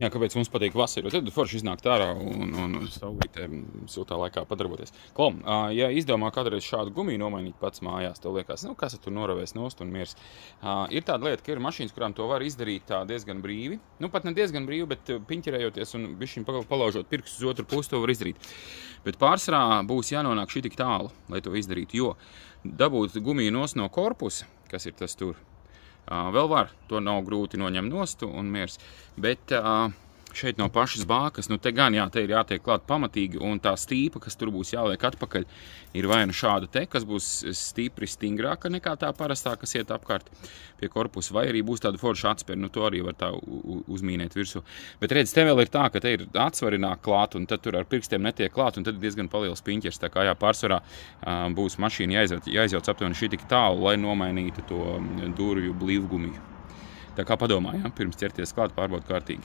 Jā, kāpēc mums patīk vasara, jo tad forši iznākt ārā un saulītē siltā laikā padarboties. Klau, ja izdomā kādreiz šādu gumiju nomainīt pats mājās, tev liekas, nu, kas tur noravēs nost un miers. Ir tāda lieta, ka ir mašīnas, kurām to var izdarīt tā diezgan brīvi. Nu, pat ne diezgan brīvi, bet piņķerējoties un bišķiņ palaužot pirkstus uz otru pusi, to var izdarīt. Bet pārsvarā būs jānonāk šī tik tālu, lai to izdarītu, jo dabūt gumiju nost no korpusa, kas ir tas tur, vēl var, to nav grūti noņemt nost un miers, bet šeit no pašas bākas, nu te gan, jā, te ir jātiek klāt pamatīgi, un tā stīpa, kas tur būs jāliek atpakaļ, ir vai nu šāda te, kas būs stipri stingrāka nekā tā parastā, kas iet apkārt pie korpusa, vai arī būs tāda forša atspēra, nu to arī var tā uzmīnēt virsū. Bet redz, te vēl ir tā, ka te ir atsvari nāk klāt, un tad tur ar pirkstiem netiek klāt, un tad ir diezgan paliels piņķers, tā kā jā, pārsvarā būs mašīna jāizjauc aptuveni šī tik tālu, lai nomainītu to durvju blīvgumiju. Tā kā padomā, jā, pirms ķerties klāt, pārbaud kārtīgi.